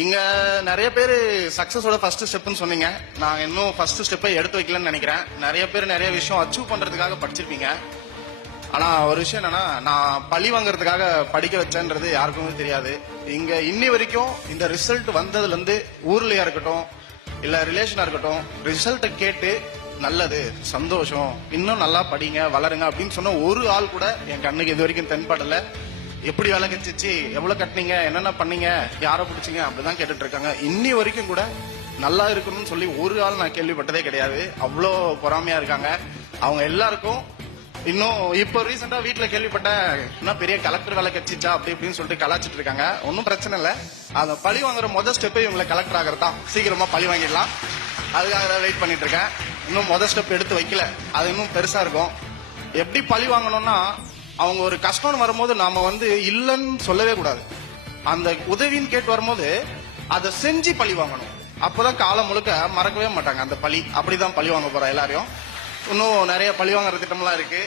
இங்க நிறைய பேர் சக்சஸோட ஃபர்ஸ்ட் ஸ்டெப்னு சொன்னீங்க. நான் இன்னும் ஃபர்ஸ்ட் ஸ்டெப்பை எடுத்து வைக்கலன்னு நினைக்கிறேன். நிறைய பேர் நிறைய விஷயம் அச்சீவ் பண்றதுக்காக படிச்சிருப்பீங்க. ஆனா ஒரு விஷயம் என்னன்னா, நான் பழி வாங்குறதுக்காக படிக்க வச்சேன்றது யாருக்குமே தெரியாது. இங்க இன்னி வரைக்கும் இந்த ரிசல்ட் வந்ததுல இருந்து ஊர்லயா இருக்கட்டும் இல்ல ரிலேஷனா இருக்கட்டும், ரிசல்ட்டை கேட்டு நல்லது, சந்தோஷம், இன்னும் நல்லா படிங்க வளருங்க அப்படின்னு சொன்ன ஒரு ஆள் கூட என் கண்ணுக்கு இது வரைக்கும் தென்படல. எப்படி வேலை கிடைச்சிச்சு, எவ்வளவு கட்டினீங்க, என்னென்ன பண்ணீங்க, யாரை பிடிச்சிங்க அப்படிதான் கேட்டுட்டு இருக்காங்க. இன்னி வரைக்கும் கூட நல்லா இருக்கணும்னு சொல்லி ஒரு ஆள் நான் கேள்விப்பட்டதே கிடையாது. அவ்வளோ பொறாமையா இருக்காங்க. அவங்க எல்லாருக்கும் இன்னும் இப்போ ரீசெண்டா வீட்டுல கேள்விப்பட்ட என்ன பெரிய கலெக்டர் வேலை கிடைச்சிச்சா அப்படி இப்படின்னு சொல்லிட்டு கலாச்சிட்டு இருக்காங்க. ஒன்னும் பிரச்சனை இல்லை. அந்த பழி வாங்குற முதல் ஸ்டெப்பே இவங்களை கலெக்டர் ஆகிறதான். சீக்கிரமா பழி வாங்கிடலாம், அதுக்காக தான் வெயிட் பண்ணிட்டு இருக்கேன். இன்னும் முதல் ஸ்டெப் எடுத்து வைக்கல, அது இன்னும் பெருசா இருக்கும். எப்படி பழி வாங்கணும்னா, அவங்க ஒரு கஷ்டம்னு வரும்போது நாம இல்லன்னு சொல்லவே கூடாது. அந்த உதவின்னு கேட்டு வரும்போது அதை செஞ்சு பழி வாங்கணும். அப்பதான் காலம் முழுக்க மறக்கவே மாட்டாங்க அந்த பழி. அப்படிதான் பழி வாங்க போறோம் எல்லாரையும். இன்னும் நிறைய பழி வாங்குற திட்டம்லாம் இருக்கு.